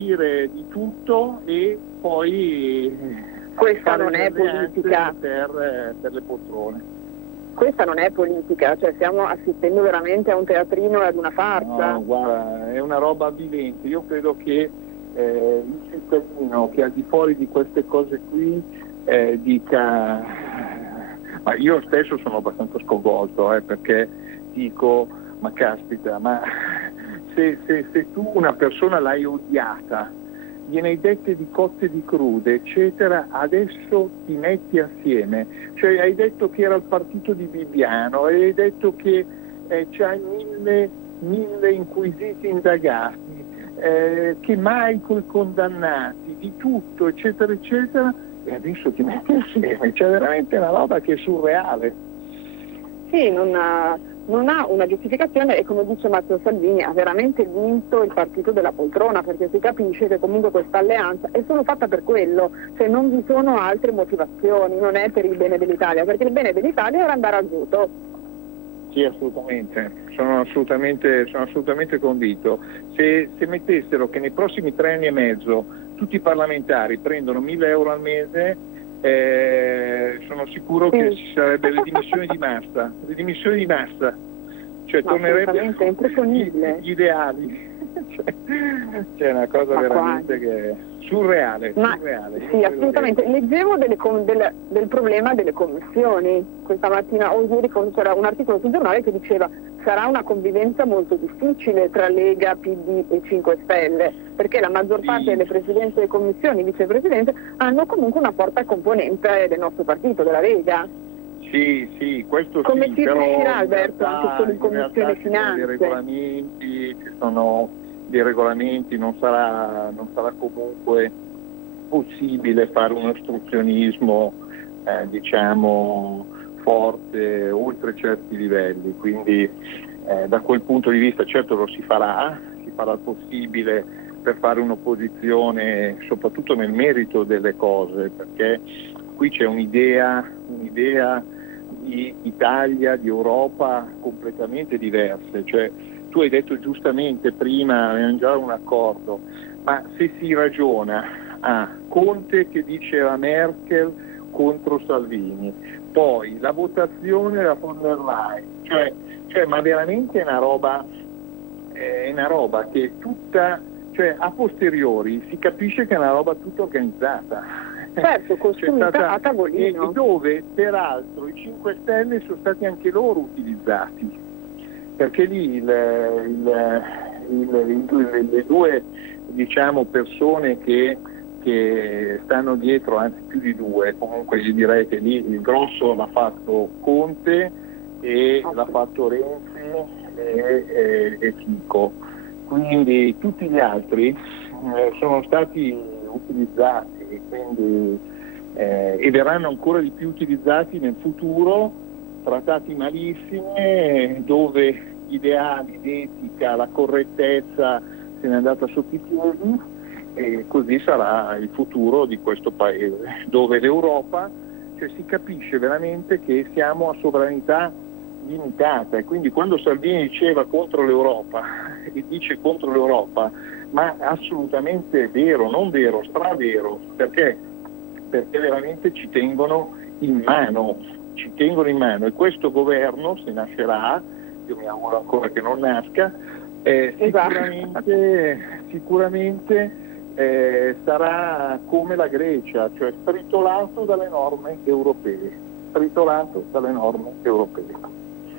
dire di tutto e poi questa non è politica per le poltrone. Questa non è politica, cioè stiamo assistendo veramente a un teatrino e ad una farsa. No, guarda, è una roba avvilente. Io credo che il cittadino che al di fuori di queste cose qui dica, ma io stesso sono abbastanza sconvolto, perché dico, ma caspita, ma se tu una persona l'hai odiata, gliene hai dette di cotte e di crude, eccetera, adesso ti metti assieme, cioè hai detto che era il partito di Bibbiano, hai detto che c'hai mille inquisiti indagati, che Michael condannati, di tutto, eccetera, eccetera, e adesso ti metti assieme, c'è veramente una roba che è surreale. Sì, non ha una giustificazione e, come dice Matteo Salvini, ha veramente vinto il partito della poltrona, perché si capisce che comunque questa alleanza è solo fatta per quello, cioè non vi sono altre motivazioni, non è per il bene dell'Italia, perché il bene dell'Italia era andare a Zuto. Sì, assolutamente, sono assolutamente convinto. Se mettessero che nei prossimi 3 anni e mezzo tutti i parlamentari prendono 1.000 euro al mese, sono sicuro che ci sarebbe le dimissioni di massa, cioè tornerebbe gli ideali. C'è una cosa veramente che è surreale. Sì, assolutamente. Leggevo del problema delle commissioni questa mattina, o ieri c'era un articolo sul giornale che diceva sarà una convivenza molto difficile tra Lega, PD e 5 Stelle, perché la maggior parte delle presidenze delle commissioni, vicepresidente, hanno comunque una forte componente del nostro partito, della Lega. Sì, questo come sì, ci però riuscirà Alberto anche solo in commissione finanze? Ci sono dei regolamenti, non sarà comunque possibile fare un ostruzionismo diciamo forte oltre certi livelli, quindi da quel punto di vista certo lo si farà il possibile per fare un'opposizione soprattutto nel merito delle cose, perché qui c'è un'idea di Italia, di Europa completamente diverse, cioè tu hai detto giustamente prima, abbiamo già un accordo, ma se si ragiona a Conte che dice la Merkel contro Salvini, poi la votazione della von der Leyen, cioè ma veramente è una roba che è tutta, cioè a posteriori si capisce che è una roba tutta organizzata. Certo, costruita a tavolino. E dove peraltro i 5 Stelle sono stati anche loro utilizzati, perché lì le due diciamo persone che stanno dietro, anzi più di due, comunque io direi che lì il grosso l'ha fatto Conte e l'ha fatto Renzi e Fico, quindi tutti gli altri sono stati utilizzati, quindi, e verranno ancora di più utilizzati nel futuro, trattati malissime, dove gli ideali, l'etica, la correttezza se n'è andata sotto i piedi, e così sarà il futuro di questo paese, dove l'Europa, cioè si capisce veramente che siamo a sovranità limitata, e quindi quando Salvini diceva contro l'Europa e dice contro l'Europa, ma assolutamente vero, non vero, stravero, perché veramente ci tengono in mano, e questo governo, se nascerà, io mi auguro ancora che non nasca, sicuramente sarà come la Grecia, cioè stritolato dalle norme europee.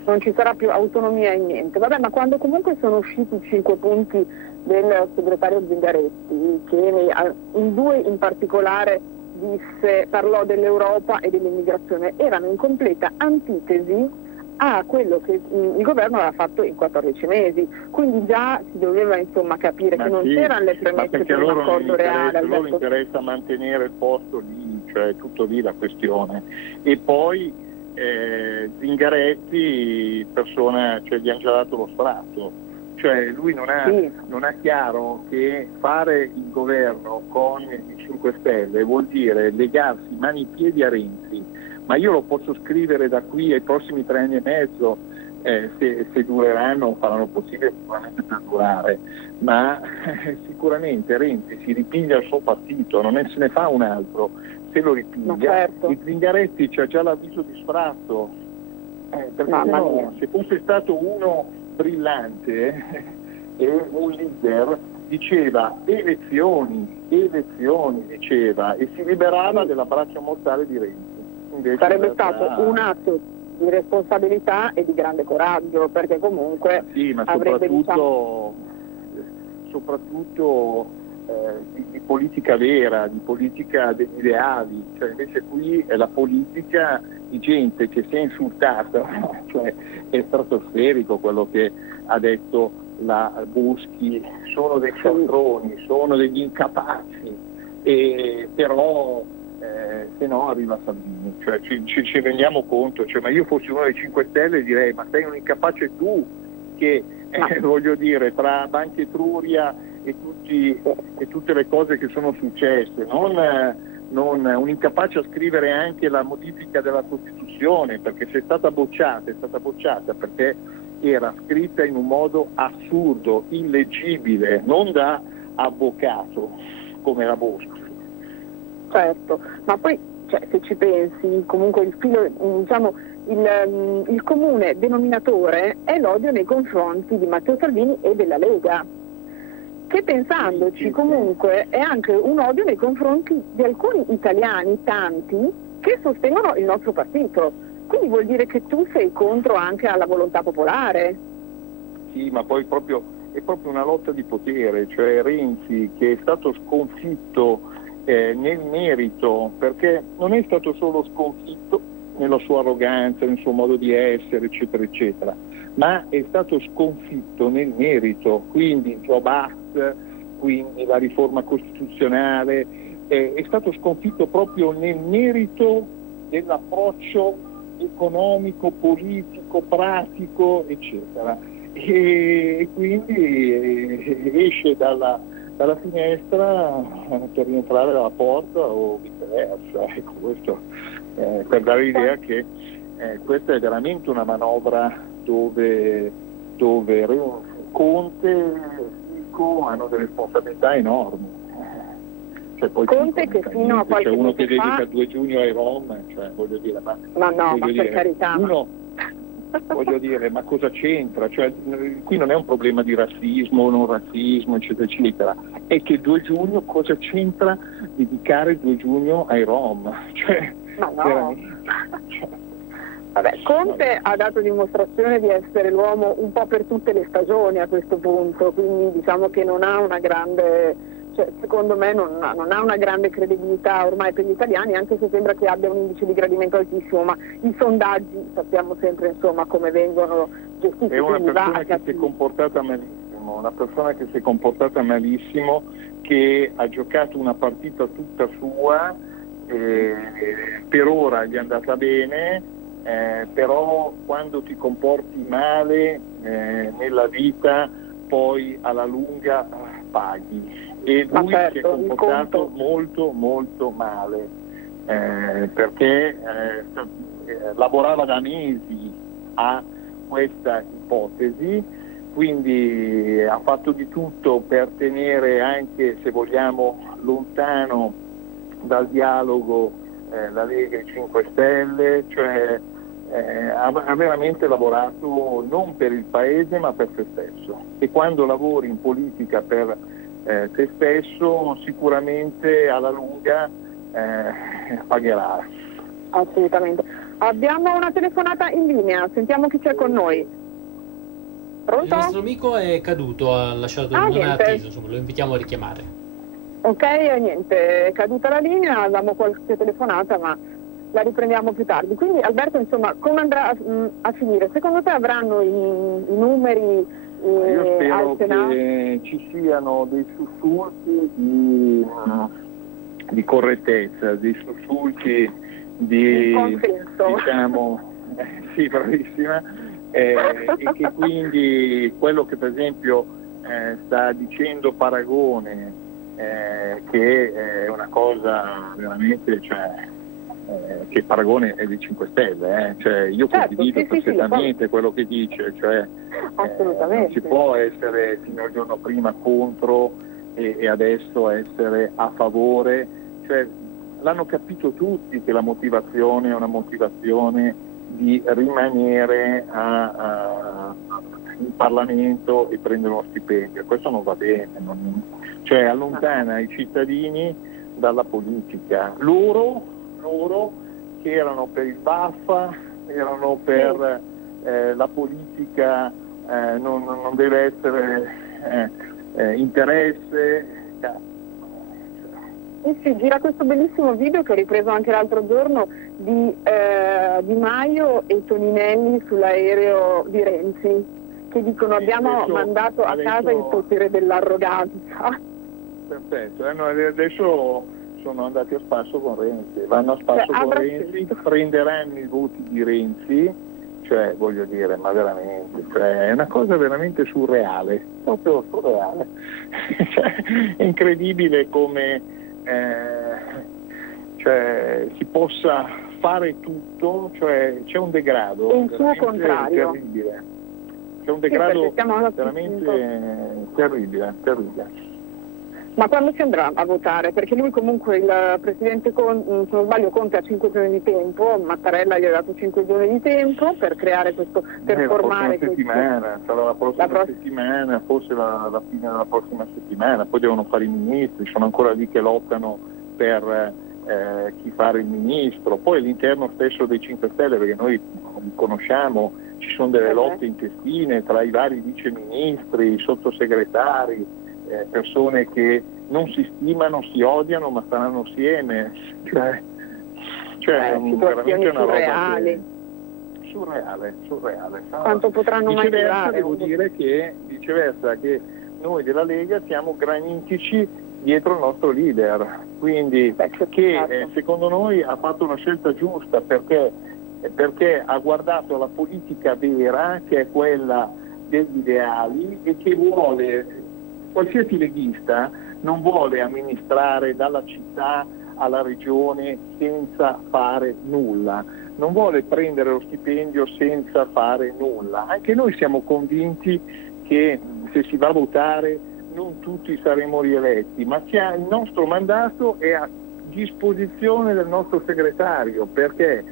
Non ci sarà più autonomia in niente. Vabbè, ma quando comunque sono usciti i 5 punti del segretario Zingaretti, che in 2 in particolare parlò dell'Europa e dell'immigrazione, erano in completa antitesi a quello che il governo aveva fatto in 14 mesi, quindi già si doveva capire che non c'erano le premesse per un accordo reale. A loro interessa mantenere il posto lì, cioè tutto lì la questione. E poi Zingaretti, persona, cioè gli hanno già dato lo sfratto, cioè lui non ha chiaro che fare il governo con i 5 Stelle vuol dire legarsi mani e piedi a Renzi, ma io lo posso scrivere da qui ai prossimi 3 anni e mezzo, se dureranno faranno possibile sicuramente per durare, ma sicuramente Renzi si ripiglia il suo partito, non se ne fa un altro, se lo ripiglia. Certo. E Zingaretti c'ha già l'avviso di sfratto, perché se fosse stato uno brillante e un leader diceva elezioni diceva, e si liberava dell'abbraccio mortale di Renzi. Invece sarebbe stato un atto di responsabilità e di grande coraggio, perché comunque sì, ma avrebbe soprattutto di politica vera, di politica degli ideali, cioè invece qui è la politica di gente che si è insultata, cioè è stratosferico quello che ha detto la Boschi, sono dei cialtroni, sono degli incapaci, però se no arriva Salvini, cioè ci rendiamo conto, cioè, ma io fossi uno dei 5 Stelle direi ma sei un incapace tu che voglio dire tra Banca Etruria e tutte le cose che sono successe, non un incapace a scrivere anche la modifica della Costituzione, perché se è stata bocciata perché era scritta in un modo assurdo, illeggibile, non da avvocato come la Boschi. Certo, ma poi se ci pensi, comunque il filo, diciamo, il comune denominatore è l'odio nei confronti di Matteo Salvini e della Lega, che pensandoci comunque è anche un odio nei confronti di alcuni italiani, tanti, che sostengono il nostro partito. Quindi vuol dire che tu sei contro anche alla volontà popolare. Sì, ma poi è proprio una lotta di potere, cioè Renzi che è stato sconfitto nel merito, perché non è stato solo sconfitto nella sua arroganza, nel suo modo di essere, eccetera, eccetera, ma è stato sconfitto nel merito, quindi il Job Act, quindi la riforma costituzionale, è stato sconfitto proprio nel merito dell'approccio economico, politico, pratico, eccetera. E quindi esce dalla finestra per rientrare dalla porta o viceversa. Ecco, questo per dare l'idea che questa è veramente una manovra dove Conte e Fico hanno delle responsabilità enormi. Cioè, poi Conte che fino a qualche c'è uno mese che dedica fa... 2 giugno ai Rom, cioè voglio dire, ma per carità. Voglio dire, ma cosa c'entra? Cioè, qui non è un problema di razzismo o non razzismo, eccetera, eccetera. È che 2 giugno cosa c'entra dedicare il 2 giugno ai Rom? Cioè, ma no. veramente. Vabbè, Conte ha dato dimostrazione di essere l'uomo un po' per tutte le stagioni a questo punto, quindi diciamo che non ha una grande... secondo me non ha una grande credibilità ormai per gli italiani, anche se sembra che abbia un indice di gradimento altissimo, ma i sondaggi sappiamo sempre insomma come vengono gestiti. È una persona che si è comportata malissimo, che ha giocato una partita tutta sua, per ora gli è andata bene, però quando ti comporti male nella vita poi alla lunga paghi. E lui si è comportato molto molto male, perché lavorava da mesi a questa ipotesi, quindi ha fatto di tutto per tenere, anche se vogliamo lontano dal dialogo, la Lega e i 5 Stelle, cioè ha veramente lavorato non per il paese ma per se stesso, e quando lavori in politica per te stesso sicuramente alla lunga pagherà. Assolutamente. Abbiamo una telefonata in linea, sentiamo chi c'è con noi. Pronto? Il nostro amico è caduto, ha lasciato non ha atteso, insomma, lo invitiamo a richiamare. Ok, niente, è caduta la linea, avevamo qualche telefonata ma la riprendiamo più tardi. Quindi Alberto, insomma, come andrà a finire? Secondo te avranno i numeri io spero al Senato? che ci siano dei sussulti di correttezza, dei sussulti di consenso. Diciamo, sì, bravissima, e che quindi quello che per esempio sta dicendo Paragone, che è una cosa veramente, cioè, che Paragone è di 5 Stelle, cioè io condivido perfettamente quello che dice, cioè non si può essere fino al giorno prima contro e adesso essere a favore, cioè l'hanno capito tutti che la motivazione è una motivazione di rimanere in Parlamento e prendere uno stipendio, questo non va bene, cioè allontana i cittadini dalla politica, loro che erano per il Baffa, erano per la politica, non deve essere interesse. Sì, gira questo bellissimo video che ho ripreso anche l'altro giorno di Di Maio e Toninelli sull'aereo di Renzi, che dicono abbiamo mandato a casa il potere dell'arroganza. Perfetto, adesso sono andati a spasso con Renzi, vanno a spasso con Renzi, prenderanno i voti di Renzi, cioè voglio dire, ma veramente, cioè, è una cosa veramente surreale, proprio surreale. Cioè, è incredibile come cioè, si possa fare tutto, cioè c'è un degrado il suo contrario terribile, c'è un degrado veramente terribile. Ma quando si andrà a votare? Perché lui comunque, il presidente Conte, se non sbaglio, Conte ha 5 giorni di tempo, Mattarella gli ha dato 5 giorni di tempo per creare questo, per formare la settimana, sarà la prossima settimana, forse la fine della prossima settimana, poi devono fare i ministri, sono ancora lì che lottano per chi fare il ministro, poi all'interno stesso dei 5 Stelle, perché noi conosciamo, ci sono delle lotte intestine tra i vari viceministri, i sottosegretari, persone che non si stimano, si odiano ma staranno assieme, cioè veramente una roba surreale. Quanto potranno mai durare? Devo dire che viceversa che noi della Lega siamo granitici dietro il nostro leader, quindi che secondo noi ha fatto una scelta giusta perché ha guardato la politica vera, che è quella degli ideali, e che vuole, qualsiasi leghista non vuole amministrare dalla città alla regione senza fare nulla, non vuole prendere lo stipendio senza fare nulla. Anche noi siamo convinti che se si va a votare non tutti saremo rieletti, ma il nostro mandato è a disposizione del nostro segretario, perché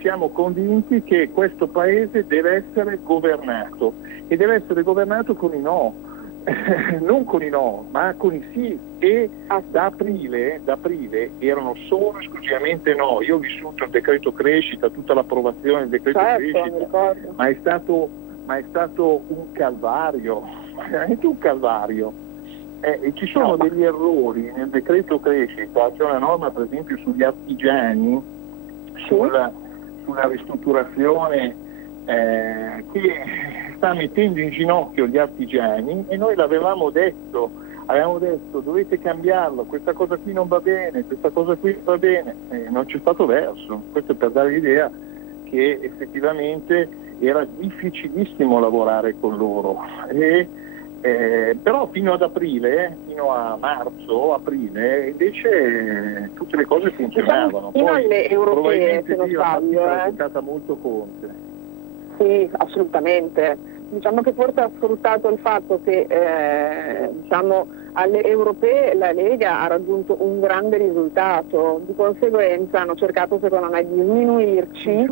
siamo convinti che questo paese deve essere governato, e deve essere governato con i no, non con i no, ma con i sì, e da aprile erano solo esclusivamente no. Io ho vissuto il decreto crescita, tutta l'approvazione del decreto crescita, ma è stato un calvario, veramente un calvario. E ci sono degli errori nel decreto crescita, c'è una norma per esempio sugli artigiani, sulla ristrutturazione che sta mettendo in ginocchio gli artigiani, e noi l'avevamo detto dovete cambiarlo, questa cosa qui non va bene, questa cosa qui va bene, non c'è stato verso. Questo per dare l'idea che effettivamente era difficilissimo lavorare con loro, però fino ad aprile, fino a marzo-aprile, invece tutte le cose funzionavano. Fino alle europee, se non sbaglio, è stata molto Conte. Sì, assolutamente. Diciamo che forse ha sfruttato il fatto che alle europee la Lega ha raggiunto un grande risultato, di conseguenza hanno cercato secondo me di sminuirci.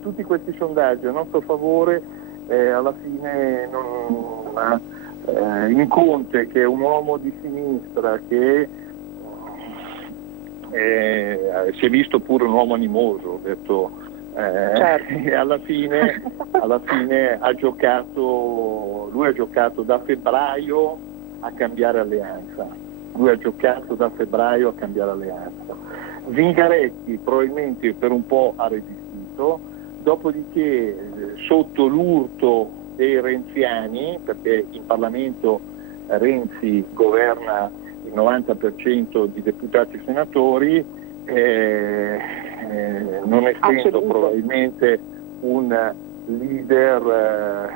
Tutti questi sondaggi a nostro favore alla fine in Conte, che è un uomo di sinistra, che si è visto pure un uomo animoso, ho detto, e alla fine ha giocato da febbraio a cambiare alleanza. Zingaretti probabilmente per un po' ha resistito, dopodiché sotto l'urto dei renziani, perché in Parlamento Renzi governa il 90% di deputati e senatori, non essendo probabilmente un leader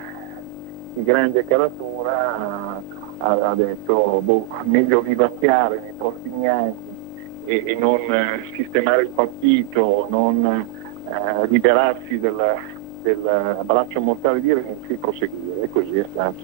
di grande caratura, ha detto meglio vivacchiare nei prossimi anni e non sistemare il partito, non liberarsi del braccio mortale di Renzi e proseguire, e così è stato.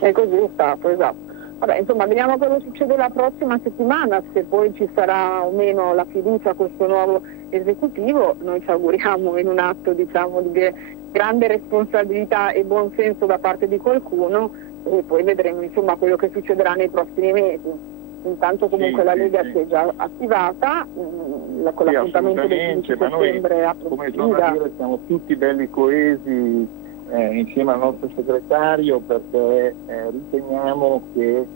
E così è stato, esatto. Vabbè, insomma, vediamo cosa succede la prossima settimana, se poi ci sarà o meno la fiducia a questo nuovo esecutivo. Noi ci auguriamo in un atto, diciamo, di grande responsabilità e buon senso da parte di qualcuno, e poi vedremo, insomma, quello che succederà nei prossimi mesi. Intanto comunque la Lega si è già attivata, con l'appuntamento del 15 settembre a come torno a dire, siamo tutti belli coesi insieme al nostro segretario, perché riteniamo che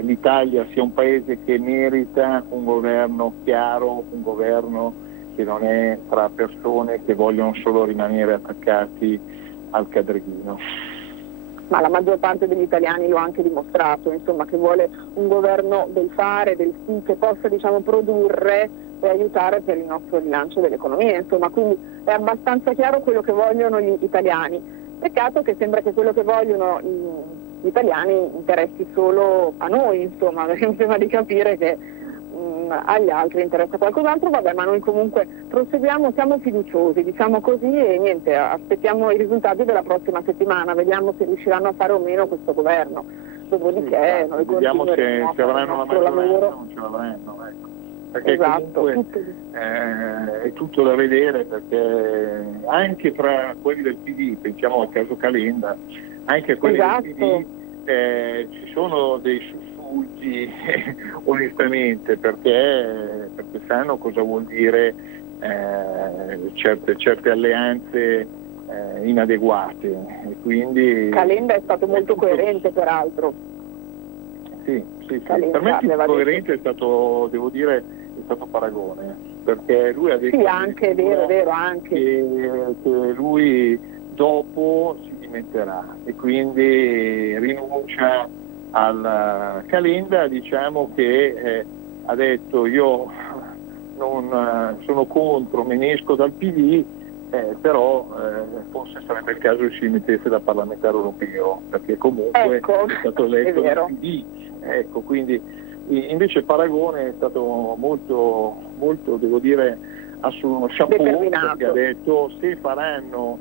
l'Italia sia un paese che merita un governo chiaro, un governo che non è tra persone che vogliono solo rimanere attaccati al cadreghino. Ma la maggior parte degli italiani lo ha anche dimostrato, insomma, che vuole un governo del fare, del sì, che possa, diciamo, produrre e aiutare per il nostro rilancio dell'economia, insomma, quindi è abbastanza chiaro quello che vogliono gli italiani. Peccato che sembra che quello che vogliono gli italiani interessi solo a noi, insomma, perché mi sembra di capire che agli altri interessa qualcos'altro. Vabbè, ma noi comunque proseguiamo, siamo fiduciosi, diciamo così, e niente, aspettiamo i risultati della prossima settimana, vediamo se riusciranno a fare o meno questo governo. Dopodiché noi vediamo se avranno la maggioranza o non ce l'avranno, ecco. Perché comunque è tutto da vedere, perché anche tra quelli del PD, pensiamo al caso Calenda, anche quelli del PD ci sono dei sussulti onestamente, perché sanno cosa vuol dire certe alleanze inadeguate, e quindi Calenda è stato molto coerente, peraltro. Sì. Per me più coerente è stato, devo dire, è stato Paragone, perché lui ha detto anche, vero, anche che lui dopo si dimetterà e quindi rinuncia al Calenda. Diciamo che ha detto: io non sono contro, me ne esco dal PD, però forse sarebbe il caso che si mettesse da parlamentare europeo, perché comunque è stato eletto dal PD. Ecco, quindi invece Paragone è stato molto, molto, devo dire, assoluto chapeau, perché ha detto: se faranno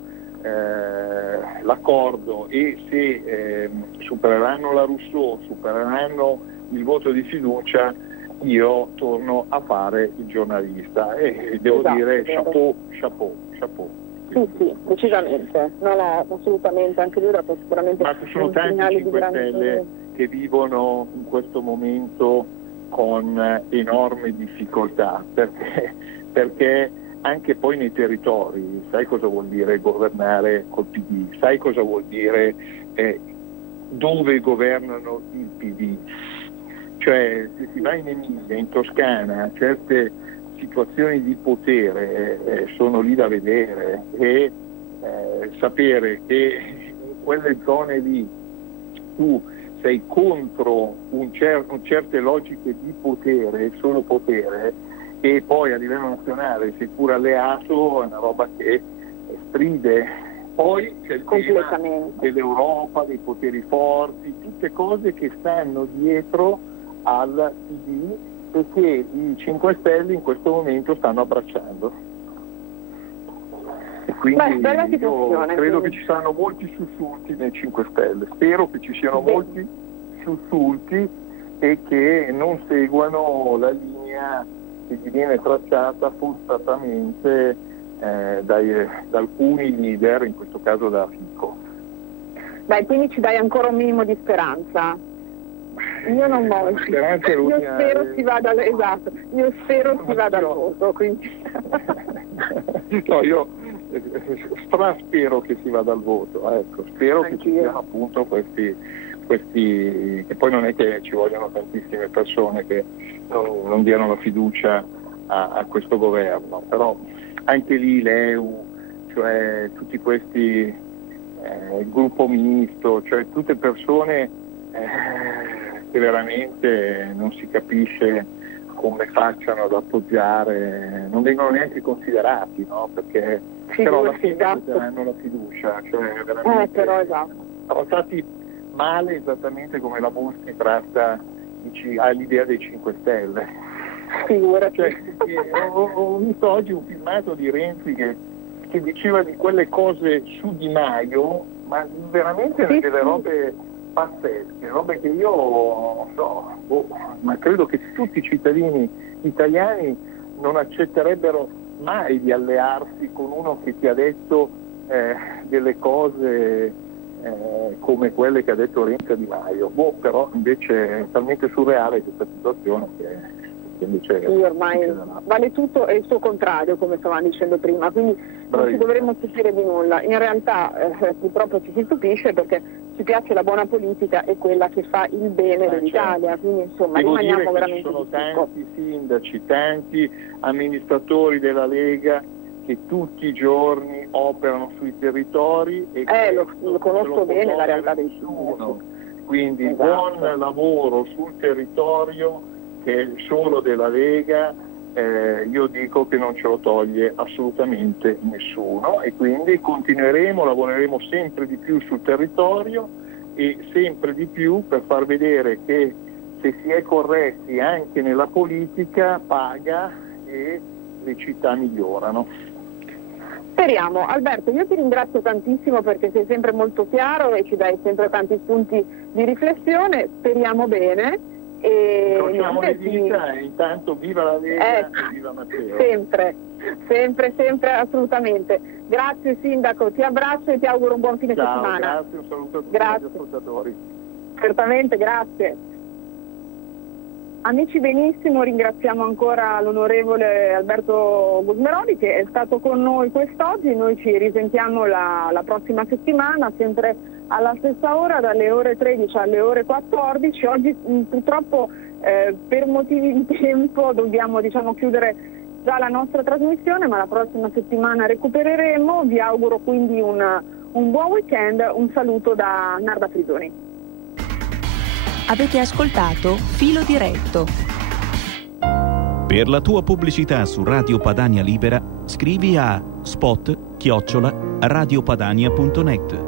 l'accordo e se supereranno la Rousseau, supereranno il voto di fiducia, io torno a fare il giornalista, e devo dire chapeau. Sì, decisamente, no, assolutamente, anche lui ha dato sicuramente. Ma ci sono tanti 5 Stelle che vivono in questo momento con enorme difficoltà, perché anche poi nei territori sai cosa vuol dire governare col PD, sai cosa vuol dire dove governano il PD, cioè se si va in Emilia, in Toscana, certe situazioni di potere sono lì da vedere, e sapere che in quelle zone lì tu sei contro certe logiche di potere, solo potere, e poi a livello nazionale sei pure alleato, è una roba che stride. Poi c'è il tema dell'Europa, dei poteri forti, tutte cose che stanno dietro al PD e che i 5 Stelle in questo momento stanno abbracciando. E quindi io credo che ci saranno molti sussulti nei 5 Stelle, spero che ci siano molti sussulti e che non seguano la linea che gli viene tracciata forzatamente da alcuni leader, in questo caso da Fico. Dai, quindi ci dai ancora un minimo di speranza? Io non voglio. Io spero si vada al voto, quindi. No, io spero che si vada al voto, ecco, spero che ci siano appunto questi, che poi non è che ci vogliono tantissime persone che non diano la fiducia a questo governo, però anche lì l'EU, cioè tutti questi, il gruppo misto, cioè tutte persone che veramente non si capisce come facciano ad appoggiare, non vengono neanche considerati, no? Perché però alla fine daranno la fiducia, cioè veramente sono stati male, esattamente come la Boschi tratta all'idea dei 5 Stelle. Cioè, ho visto oggi un filmato di Renzi che diceva di quelle cose su Di Maio, ma veramente delle robe pazzesche, robe che io non so, ma credo che tutti i cittadini italiani non accetterebbero mai di allearsi con uno che ti ha detto delle cose come quelle che ha detto Renzi a Di Maio. Però invece è talmente surreale questa situazione che invece sì, ormai vale tutto e il suo contrario, come stavamo dicendo prima, quindi non ci dovremmo stupire di nulla. In realtà purtroppo ci si stupisce perché ci piace la buona politica e quella che fa il bene dell'Italia, certo. Quindi insomma devo rimaniamo dire veramente che ci sono tanti sindaci, tanti amministratori della Lega che tutti i giorni operano sui territori e lo conosco bene la realtà dei sindaci. Quindi buon lavoro sul territorio che è solo della Lega, io dico che non ce lo toglie assolutamente nessuno e quindi continueremo, lavoreremo sempre di più sul territorio e sempre di più per far vedere che se si è corretti anche nella politica paga e le città migliorano. Speriamo. Alberto, io ti ringrazio tantissimo perché sei sempre molto chiaro e ci dai sempre tanti spunti di riflessione, speriamo bene. Incrociamo le dita e intanto viva la Lega e viva Matteo. Sempre, assolutamente. Grazie Sindaco, ti abbraccio e ti auguro un buon fine settimana. Grazie, un saluto a tutti gli ascoltatori. Certamente, grazie. Amici, benissimo, ringraziamo ancora l'onorevole Alberto Gusmeroli che è stato con noi quest'oggi. Noi ci risentiamo la prossima settimana, sempre alla stessa ora, dalle ore 13 alle ore 14. Oggi purtroppo per motivi di tempo dobbiamo chiudere già la nostra trasmissione, ma la prossima settimana recupereremo. Vi auguro quindi un buon weekend, un saluto da Narda Frisoni. Avete ascoltato Filo Diretto. Per la tua pubblicità su Radio Padania Libera, scrivi a spot@radiopadania.net.